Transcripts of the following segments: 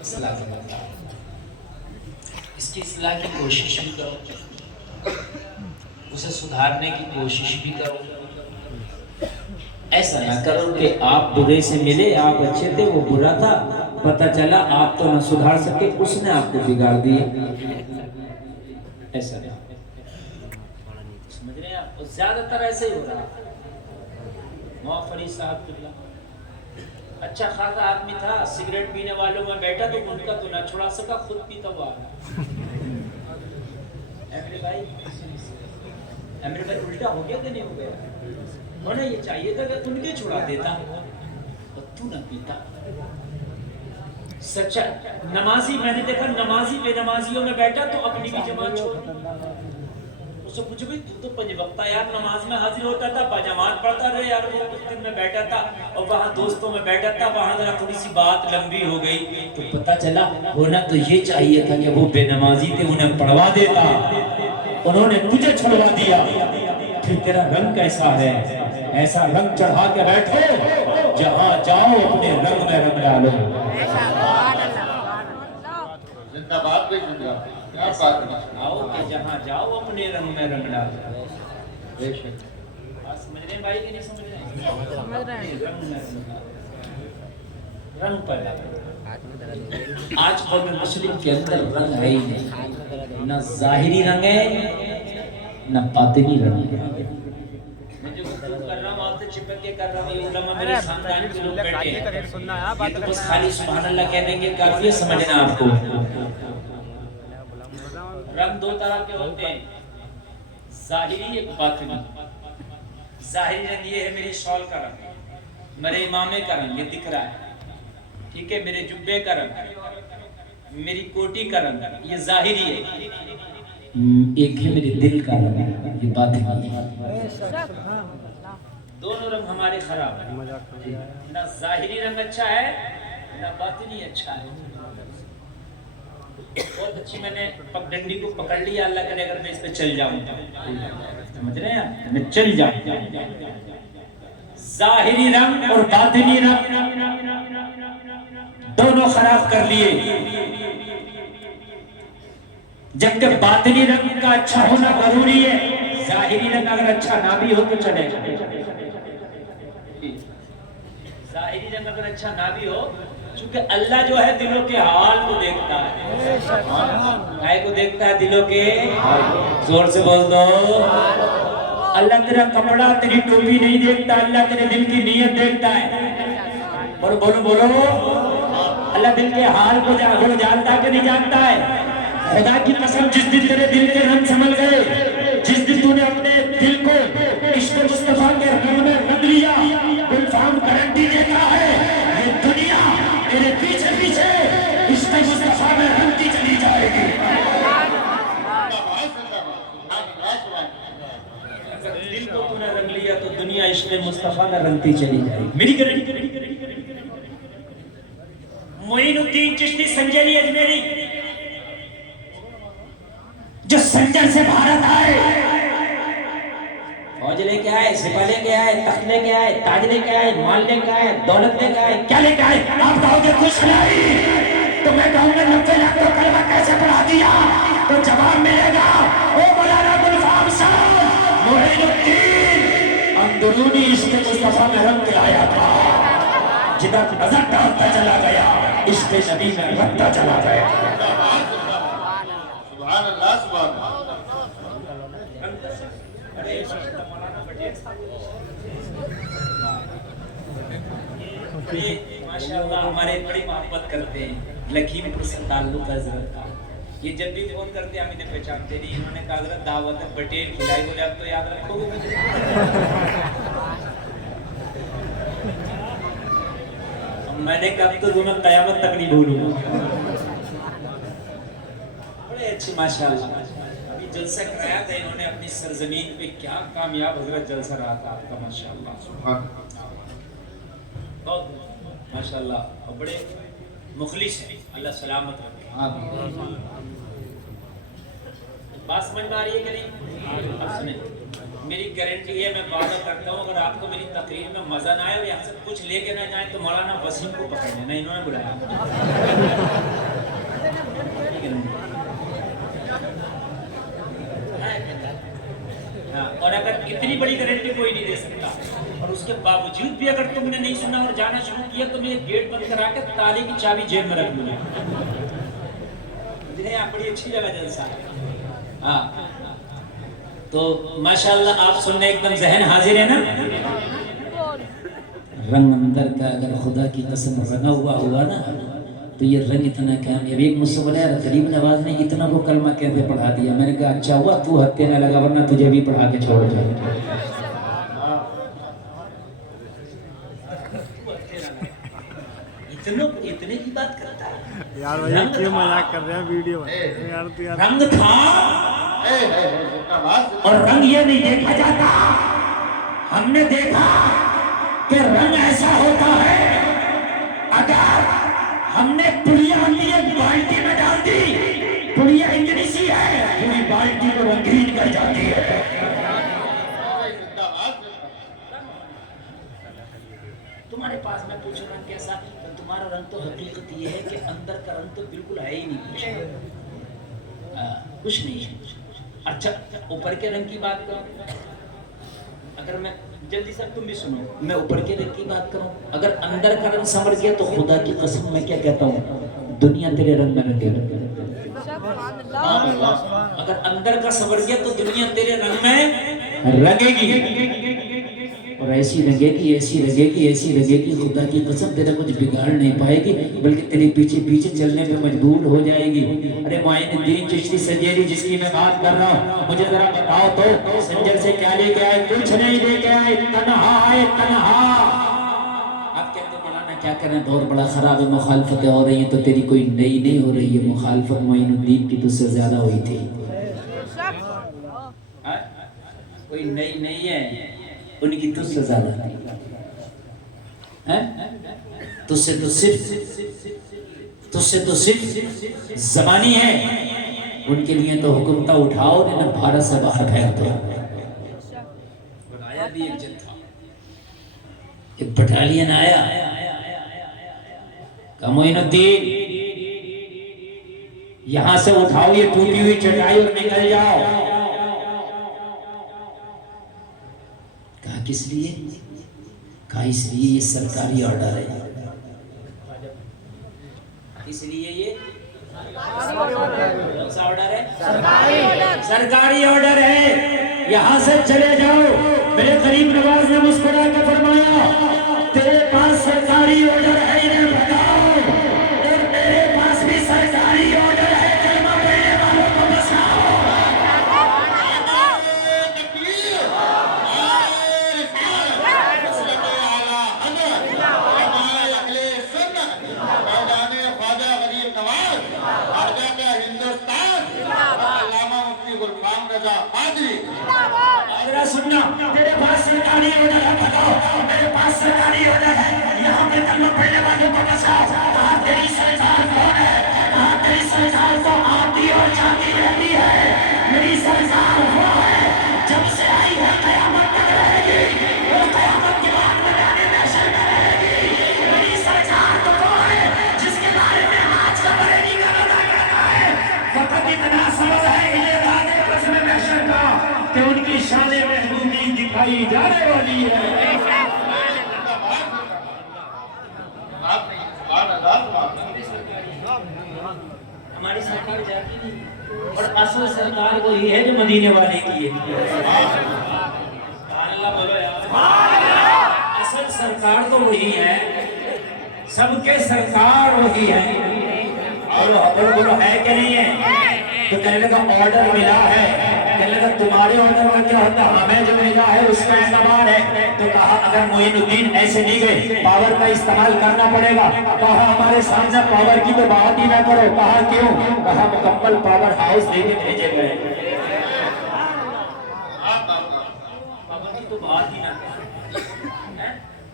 اصلاح کرتا ہے، اس کی اصلاح کی کوشش بھی کرو، اسے سدھارنے کی کوشش بھی کرو۔ ایسا نہ کرو کہ آپ برے سے ملے، آپ اچھے تھے، وہ برا تھا، پتہ چلا آپ تو نہ سدھار سکے، اس نے آپ کو بگاڑ دیا۔ ایسا نہیں، سمجھ رہے ہیں آپ؟ زیادہ تر ایسے ہی ہو رہا۔ موافری صاحب اللہ اچھا خاصا آدمی تھا، سگریٹ پینے والوں میں بیٹھا تو ان کا تو نہ چھڑا سکا، خود پیتا ہوا۔ امیر بھائی الٹا ہو گیا کہ نہیں ہو گیا؟ ہونا یہ چاہیے تھا کہ ان کے چھڑا دیتا اور تو نہ پیتا۔ سچا نمازی، میں نے دیکھا نمازی بے نمازیوں میں بیٹھا تو اپنی بھی جماعت چھوڑ، اس سے پوچھو بھئی تو تو 5 وقتہ یار نماز میں حاضر ہوتا تھا، باجماعت پڑھتا رہے یار، وہ مسجد میں بیٹھا تھا اور وہاں دوستوں میں بیٹھا تھا، وہاں ذرا تھوڑی سی بات لمبی ہو گئی تو پتہ چلا ہونا تو یہ چاہیے تھا کہ وہ بے نمازی تھے، انہیں پڑھوا دیتا، انہوں نے تجھے چھڑوا دیا۔ پھر تیرا رنگ کیسا ہے؟ ایسا رنگ چڑھا کے بیٹھو جہاں جاؤ اپنے رنگ میں رنگ ڈالو۔ زندہ باد بھی زندہ کیا بات ہے، آؤ کہ جہاں جاؤ اپنے رنگ میں رنگ ڈالو۔ بے شک بات سمجھ رہے ہیں بھائی کہ نہیں سمجھ رہے ہیں؟ سمجھ رہے ہیں۔ رنگ میں رنگ ڈالو، رنگ پر ڈالو۔ آج قوم مسلم کے اندر رنگ ہے ہی نہیں، نہ ظاہری رنگ ہے نہ باطنی رنگ ہے۔ میں جو گفتگو کر رہا ہوں آپ سے چپک کے کر رہا ہوں، یہ علماء میرے خاندان کے لوگ بیٹھے ہیں، یہ تو بس خالی سبحان اللہ کہنے کے کافی ہے، سمجھنا آپ کو۔ رنگ 2 طرح کے ہوتے ہیں، ظاہری ایک باطنی۔ ظاہری رنگ یہ ہے میری شال کا رنگ، میرے امامے کا رنگ، یہ دکھ رہا ہے، ٹھیک ہے، میرے جبے کا رنگ، میری کوٹی کا رنگ، یہ ظاہری ہے۔ ایک ہے میرے دل کا رنگ، یہ باطنی ہے۔ دونوں رنگ ہمارے خراب ہیں، نہ ظاہری رنگ اچھا ہے نہ باطنی اچھا ہے۔ بہت اچھی میں نے پگڈنڈی کو پکڑ لیا، اللہ کرے اگر میں اس پہ چل جاؤں، سمجھ رہے ہیں، میں چل جاؤں۔ ظاہری رنگ اور باطنی رنگ دونوں خراب کر لیے، جبکہ باطنی رنگ کا اچھا ہونا ضروری ہے، ظاہری رنگ اگر اچھا نہ بھی ہو تو چلے گا۔ ظاہری رنگ اگر اچھا نہ بھی ہو، چونکہ اللہ جو ہے دلوں کے حال کو دیکھتا ہے۔ کائے کو دیکھتا ہے؟ دلوں کے، زور سے بول دو۔ اللہ تیرا کپڑا تیری ٹوپی نہیں دیکھتا، اللہ تیرے دل کی نیت دیکھتا ہے۔ بولو بولو بولو، اللہ دل کے حال کو جانتا کہ نہیں جانتا ہے؟ خدا کی قسم جس دن تیرے دل کے رنگ سمجھ گئے، جس دن تو نے اپنے دل کو عشق مصطفیٰ کے رنگ میں رنگ لیا، گلفام گارنٹی دیتا ہے یہ دنیا تیرے پیچھے پیچھے عشق مصطفیٰ میں رنگتی چلی جائے گی۔ اگر دل کو تو نے رنگ لیا تو دنیا عشق مصطفیٰ میں رنگتی چلی جائے گی، میری گارنٹی۔ معین الدین چشتی سنجری اجمیری جو سنجر سے بھارت آئے، فوج لے کے آئے، سپاہ لے کے آئے، تخت لے کے آئے، تاج لے کے آئے، مال لے کے آئے، دولت لے کے آئے، کیا لے کے آئے؟ آپ کہو گے کچھ نہیں، تو میں کہوں گا 90 لاکھ کو کلمہ کیسے پڑھا دیا؟ تو جواب ملے گا، او مولانا گلفام صاحب، معین الدین اندرونی عشق مصطفیٰ میں رنگ کے آیا تھا، جدھر نظر ڈالتا چلا گیا عشق نبی میں رکھتا چلا گیا۔ سبحان اللہ سبحان اللہ۔ ماشاءاللہ ہمارے بڑی محبت کرتے ہیں، لکھیم پور سے تعلق ہے حضرت کا، یہ جب بھی فون کرتے ہم انہیں پہچانتے نہیں، انہوں نے کہا حضرت دعوت ہے بٹیر کھلائی، بولے اب تو یاد رکھو گے مجھے؟ میں نے کہا تو میں قیامت تک نہیں بھولوں گا۔ بڑے اچھی ماشاءاللہ، ابھی جلسہ کرایا تھا انہوں نے اپنی سرزمین پہ، کیا کامیاب حضرت جلسہ رہا تھا آپ کا ماشاءاللہ، بہت ماشاءاللہ، اور بڑے مخلص ہیں، اللہ سلامت رکھے۔ بات سمجھ میں آ رہی ہے کہ نہیں؟ اب سنیں، میری گارنٹی ہے، میں وعدہ کرتا ہوں اگر آپ کو میری تقریر میں مزہ نہ آئے اور یہاں سے کچھ لے کے نہ جائیں تو مولانا وسیم کو پکڑ لینا، انہوں نے بلایا۔ کے باوجود بھی اگر تم نے نہیں سنا اور جانا شروع کیا تو میں گیٹ بند کرا کے تالے کی چابی جیب میں رکھ لوں گا. بڑی اچھی جگہ جلسہ ہے. ہاں تو ماشاءاللہ آپ سننے ایک دم ذہن حاضر ہے نا. رنگ اندر کا اگر خدا کی قسم رنگا ہوا نا تو یہ رنگ اتنا کامیاب. ایک مجھ سے بولا یار غریب نواز نے اتنا کو کلمہ کیسے پڑھا دیا. میں نے کہا اچھا ہوا تو ہتھے میں لگا ورنہ تجھے بھی پڑھا کے چھوڑ جائے. اتنے کی بات کرتا ہے یار بھائی کیوں مذاق کر رہے ہیں ویڈیو میں یار تو یار رنگ تھا اور رنگ یہ نہیں دیکھا جاتا. ہم نے دیکھا کہ رنگ ایسا ہوتا ہے اگر ہم نے پڑیا بالٹی میں ڈال دی. پڑیا انجنی سی ہے پوری بالٹی کو رنگین کر جاتی ہے. تمہارے پاس میں پوچھو رنگ کیسا تو تمہارا رنگ تو حقیقت یہ ہے کہ اندر کا رنگ تو بالکل ہے ہی نہیں. کچھ نہیں ہے. اچھا اوپر کے رنگ کی بات کروں. اگر میں جلدی سے تم بھی سنو میں اوپر کے رنگ کی بات کروں. اگر اندر کا رنگ سنور گیا تو خدا کی قسم میں کیا کہتا ہوں دنیا تیرے رنگ میں رنگے. اگر اندر کا سنور گیا تو دنیا تیرے رنگ میں رنگے گی اور ایسی رنگے گی ایسی رنگے گی ایسی رنگے گی خدا کی قسم تیرا کچھ بگاڑ نہیں پائے گی بلکہ تیرے پیچھے پیچھے چلنے پہ مجبور ہو جائے گی. ارے معین الدین چشتی سنجیری جس کی میں بات کر رہا ہوں مجھے ذرا بتاؤ تو سنجر سے کیا لے کے آئے. کچھ نہیں لے کے آئے. تنہا آئے تنہا. اب کہتے مولانا کیا کریں دور بڑا خراب ہے مخالفتیں ہو رہی ہیں تو تیری کوئی نئی نہیں ہو رہی ہے. مخالفت معین الدین کی تجھ سے زیادہ ہوئی تھی. کوئی نئی نہیں ہے ان کی تجھ سے زیادہ تجھ سے تو صرف زبانی ہے. ان کے لیے تو حکم تھا اٹھاؤ انہیں بھارت سے باہر پھینک دو. بنایا بھی ایک جن تھا ایک بٹالین آیا کہا معین الدین یہاں سے اٹھاؤ یہ ٹوٹی ہوئی چٹائی اور نکل جاؤ. کہا کس لیے؟ کہا اس لیے یہ سرکاری آرڈر ہے. اس لیے یہ کون سا آرڈر ہے؟ سرکاری آرڈر ہے. یہاں سے چلے جاؤ. میرے غریب نواز نے مسکرا کے فرمایا تیرے پاس سرکاری آرڈر ہے انہیں بتاؤ اور میرے پاس بھی سرکاری آرڈر ہے کلمہ پڑھنے والوں کو بچاؤ. سننا تیرے پاس سرکاری آرڈر ہے بتاؤ میرے پاس سرکاری آرڈر ہے یہاں کے کلمہ پڑھنے والوں کو بچاؤ. کہاں تیری سرکار کون ہے؟ کہاں تیری سرکار تو آتی اور جاتی رہتی ہے. میری سرکار وہ ہے جب سے آئی ہے قیامت تک رہے گی اور قیامت کے بعد میں آنے محشر میں رہے گی. میری سرکار تو وہ ہے جس کے بارے میں آج کا بریلی کا وعدہ کہنا ہے وقت اتنا سبب ہے انہیں وعدے قسم محشر کا کہ ان کی شان محبوبی دکھائی جانے والی ہے. ہماری سرکار جاتی نہیں اور اصل سرکار وہی ہے جو مدینے والے کی ہے. اللہ بولو یار. اصل سرکار تو وہی ہے سب کے سرکار وہی ہے. اور بولو ہے کہ نہیں ہے. تو کہنے کا آرڈر ملا ہے. کہنے لگا تمہارے آرڈر کا کیا ہوتا ہے ہمیں جو ملا ہے اس کا اعتبار ہے. تو کہا اگر معین الدین ایسے نہیں گئے پاور کا استعمال کرنا پڑے گا. کہا ہمارے سامنے پاور کی تو بات ہی نہ کرو. کہا کیوں؟ کہا مکمل پاور ہاؤس دے کے بھیجے گئے. پاور کی تو بات ہی نہ کرو.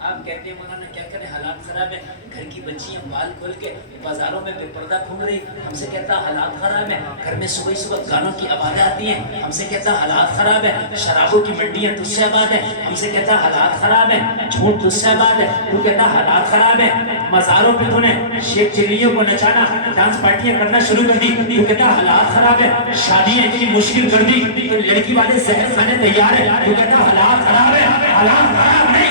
آپ کہتے ہیں مولانا کیا کریں حالات خراب ہے. گھر کی بچیاں بال کھول کے بازاروں میں بے پردہ گھوم رہی. ہم سے کہتا حالات خراب ہے. گھر میں صبح صبح گانوں کی آوازیں آتی ہیں. ہم سے کہتا حالات خراب ہے. شرابوں کی منڈیاں تجھ سے آباد ہے. ہم سے کہتا حالات خراب ہے. جھوٹ تجھ سے آباد ہے. تو کہتا حالات خراب ہے. مزاروں پہ تو نے شیخ چلیوں کو نچانا ڈانس پارٹیاں کرنا شروع کر دی. تو کہتا حالات خراب ہے. شادیاں اتنی مشکل کر دی تو لڑکی والے زہر کھانے تیار ہے. تو کہتا حالات خراب ہے. حالات خراب نہیں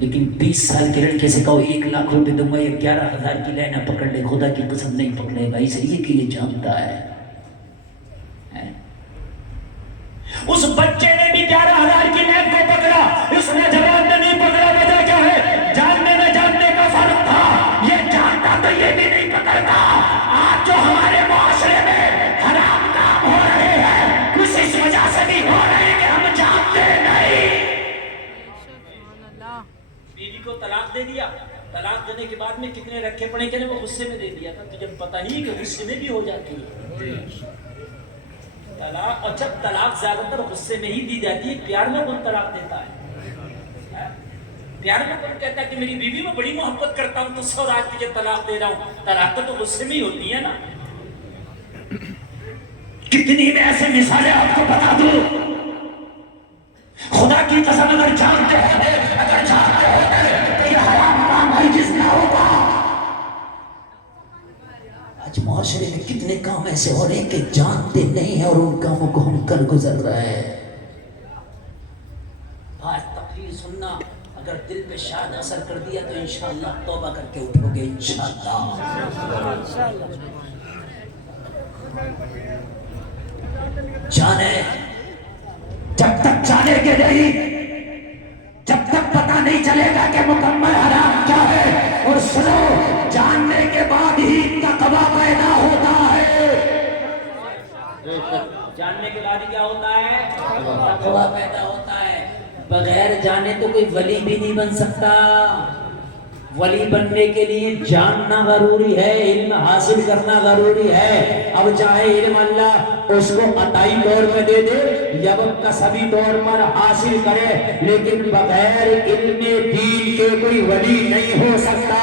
لیکن 20 سال کے لڑکے سے کہو 1 لاکھ روپے دوں گا، یہ 11,000 کی لائنہ پکڑ لے، خدا کی قسم نہیں پکڑے گا، اس لیے کہ یہ جانتا ہے۔ اس بچے نے بھی 11,000 کی لائن کو پکڑا، اس نے جوان نے نہیں پکڑا، وجہ کیا ہے؟ جاننے میں جاننے کا فرق تھا، یہ جانتا تو یہ بھی نہیں پکڑتا۔ آج جو ہمارے معاشرے میں حرام کام ہو رہے ہیں کچھ اس وجہ سے بھی ہو رہے ہیں کہ ہم جانتے نہیں۔ بیوی کو طلاق دے دیا، طلاق دینے کے بعد میں کتنے رکھے پڑے کہ وہ غصے میں دے دیا تھا، تجھے پتہ نہیں کہ غصے میں بھی ہو جاتی ہے طلاق۔ اور جب طلاق زیادہ تر غصے میں ہی دی جاتی ہے، پیار میں کون طلاق دیتا ہے؟ پیار میں کون کہتا ہے کہ میری بیوی میں بڑی محبت کرتا ہوں تجھ سے اور آج تجھے طلاق دے رہا ہوں؟ طلاق تو غصے میں ہی ہوتی ہے نا۔ کتنی میں ایسے مثالیں آپ کو بتا دوں، خدا کی قسم اگر جانتے ہوتے تو یہ حرام کام ہے جس نہ ہوگا۔ آج معاشرے میں کتنے کام ایسے ہو رہے ہیں کہ جانتے نہیں ہیں اور ان کاموں کو ہم کر گزر رہے ہیں۔ آج تقریر سننا اگر دل پہ شاید اثر کر دیا تو انشاءاللہ توبہ کر کے اٹھو گے انشاءاللہ۔ جانے جب تک جانے کے نہیں، جب تک پتہ نہیں چلے گا کہ مکمل حرام کیا ہے، اور سنو جاننے کے بعد ہی تقویٰ پیدا ہوتا ہے۔ جاننے کے بعد کیا ہوتا ہے؟ تقویٰ پیدا ہوتا ہے۔ بغیر جانے تو کوئی ولی بھی نہیں بن سکتا۔ ولی بننے کے لیے جاننا ضروری ہے، علم حاصل کرنا ضروری ہے۔ اب چاہے علم اللہ اس کو عطائی طور میں دے دے یا وہ کسبی طور پر حاصل کرے، لیکن بغیر علم دین کے کوئی ولی نہیں ہو سکتا۔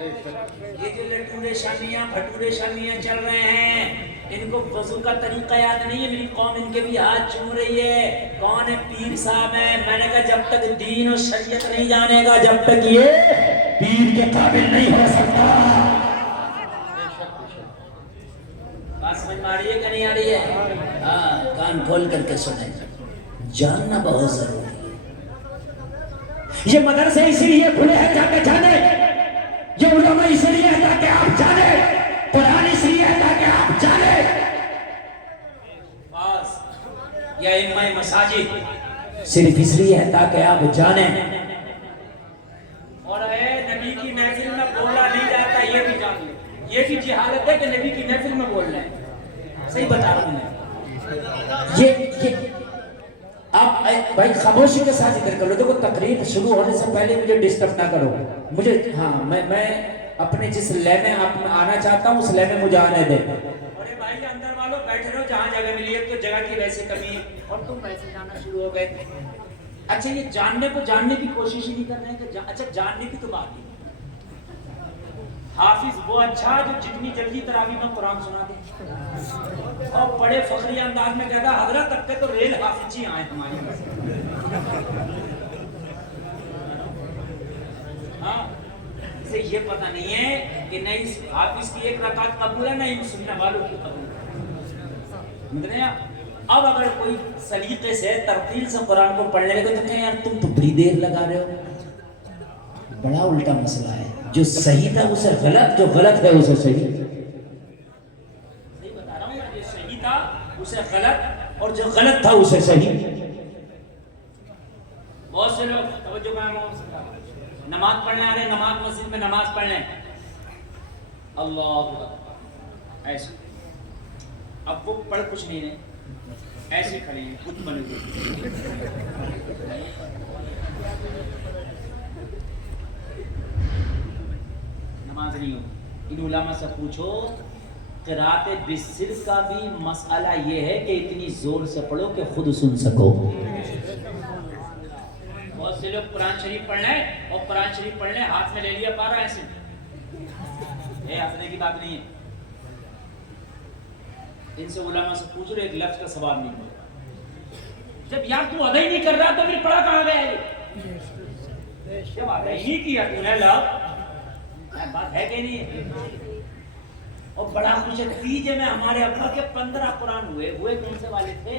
یہ جو لٹورے شامیاں بھٹورے شامیاں چل رہے ہیں، ان کو وضو کا طریقہ یاد نہیں ہے، میری قوم ان کے بھی ہاتھ چوم رہی ہے۔ کون ہے؟ پیر صاحب ہے۔ میں نے کہا جب تک دین اور شریعت نہیں جانے گا جب تک یہ پیر کے قابل نہیں ہو سکتا۔ بات سمجھ میں آ رہی ہے کہ نہیں آ رہی ہے؟ ہاں، کان کھول کر کے سنیں، جاننا بہت ضروری ہے۔ یہ مدرسے اس لیے کھلے ہیں تاکہ جانے، یہ علماء اس لیے ہے تاکہ آپ جانے، قرآن اس لیے ہے تاکہ آپ جانے۔ یا ائمہ مساجد صرف اس لیے ہے تاکہ آپ جانیں۔ اور اے نبی کی محفل میں بولا نہیں جاتا، یہ بھی جان لیں، یہ بھی جہالت ہے کہ نبی کی محفل میں بول رہے ہیں۔ صحیح بتا رہا ہوں میں۔ یہ آپ بھائی خاموشی کے ساتھ ادھر کر لو، دیکھو تقریر شروع ہونے سے پہلے مجھے ڈسٹرب نہ کرو، مجھے ہاں میں اپنے جس لے میں آپ آنا چاہتا ہوں اس لے میں مجھے آنے دیں۔ اور بھائی اندر والوں بیٹھے رہو، جہاں جگہ ملی ہے تو جگہ کی ویسے کمی ہے اور تم ویسے جانا شروع ہو گئے۔ اچھا یہ جاننے کو جاننے کی کوشش ہی نہیں کر رہے ہیں کہ اچھا جاننے کی تو بات نہیں۔ حافظ وہ اچھا جو جتنی جلدی تراویح میں قرآن سنا دے اور بڑے فخری انداز میں کہتا حضرت تک کے تو ریل حافظ ہی آئے ہمارے پاس۔ ہاں اسے یہ پتہ نہیں ہے کہ نہ اس حافظ کی ایک رکعت قبول ہے نہ ان سننے والوں کی قبول ہے۔ اب اگر کوئی سلیقے سے ترتیل سے قرآن کو پڑھنے لگے تو کہیں یار تم تو بڑی دیر لگا رہے ہو، بڑا الٹا مسئلہ ہے۔ جو صحیح تھا اسے غلط، جو غلط ہے اسے صحیح۔ صحیح بتا رہا ہوں، جو صحیح تھا اسے غلط اور جو غلط تھا اسے صحیح۔ بہت سے لوگ توجہ کا نماز پڑھنے آ رہے ہیں، نماز مسجد میں نماز پڑھ لیں، اللہ ایسے اب وہ پڑھ کچھ نہیں رہے، ایسے کھڑے ہیں خود بنے ہوئے۔ نماز نہیں ہو۔ ان علماء سے پوچھو قرات بالسر کا بھی مسئلہ یہ ہے کہ اتنی زور سے پڑھو کہ خود سن سکو۔ بہت سے لوگ قرآن شریف پڑھ لیں اور قرآن شریف پڑھ لیں ہاتھ میں لے لیا پارا ایسے، یہ ہنسنے کی بات نہیں ہے۔ ان سے علماء سے پوچھ رہے ایک لفظ کا سوال نہیں ہوگا۔ جب یار تو ادا ہی نہیں کر رہا تو پھر پڑھا کہاں گیا ہے؟ جب ادا ہی نہیں کیا تو نے لفظ بات ہے کہ نہیں ہے؟ اور بڑا خوش نتیجے میں ہمارے ابا کے 15 قرآن ہوئے کون سے والے تھے؟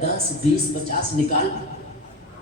10, 20, 50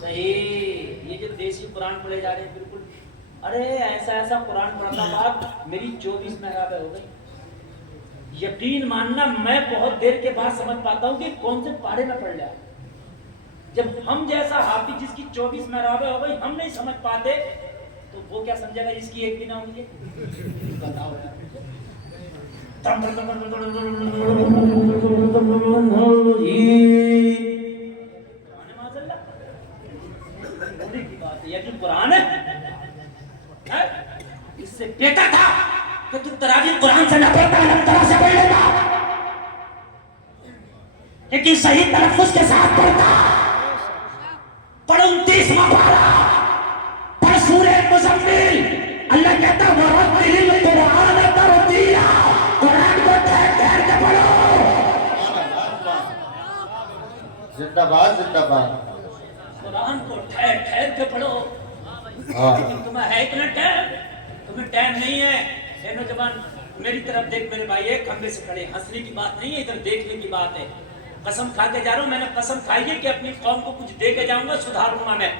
صحیح. یہ جو دیسی قرآن پڑھے جا رہے ہیں بالکل ارے ایسا قرآن پڑھتا بعد میری 24 محرابیں ہو گئی. یقین ماننا میں بہت دیر کے بعد سمجھ پاتا ہوں کہ کون سے پارے میں پڑھ لیا. جب ہم جیسا حافظ جس کی 24 محرابیں ہو گئی ہم نہیں سمجھ پاتے تو وہ کیا سمجھے گا جس کی ایک بھی نہ ہوگی. بتاؤ یقین قرآن ہے اس سے بہتر تھا کہ تو تراویح قرآن سے نہ پڑھتا الگ طرح سے پڑھ لیتا لیکن صحیح تلفظ کے ساتھ پڑھتا. پڑھ 29واں پارہ پڑھ سورہ مزمل. اللہ کہتا ہے وَرَتِّلِ الْقُرْآنَ تَرْتِيلًا. قرآن کو ٹھہر ٹھہر کے پڑھو. زندہ باد زندہ باد. قرآن کو ٹھہر ٹھہر کے پڑھو. لیکن تمہیں ہے اتنا ٹائم؟ تمہیں ٹائم نہیں ہے. اے نوجوان میری طرف دیکھ میرے بھائی. ایک کھمبے سے کھڑے ہنسنے کی بات نہیں ہے ادھر دیکھنے کی بات ہے. قسم کھا کے جا رہا ہوں میں نے قسم کھائی ہے کہ اپنی قوم کو کچھ دے کے جاؤں گا سدھاروں گا میں.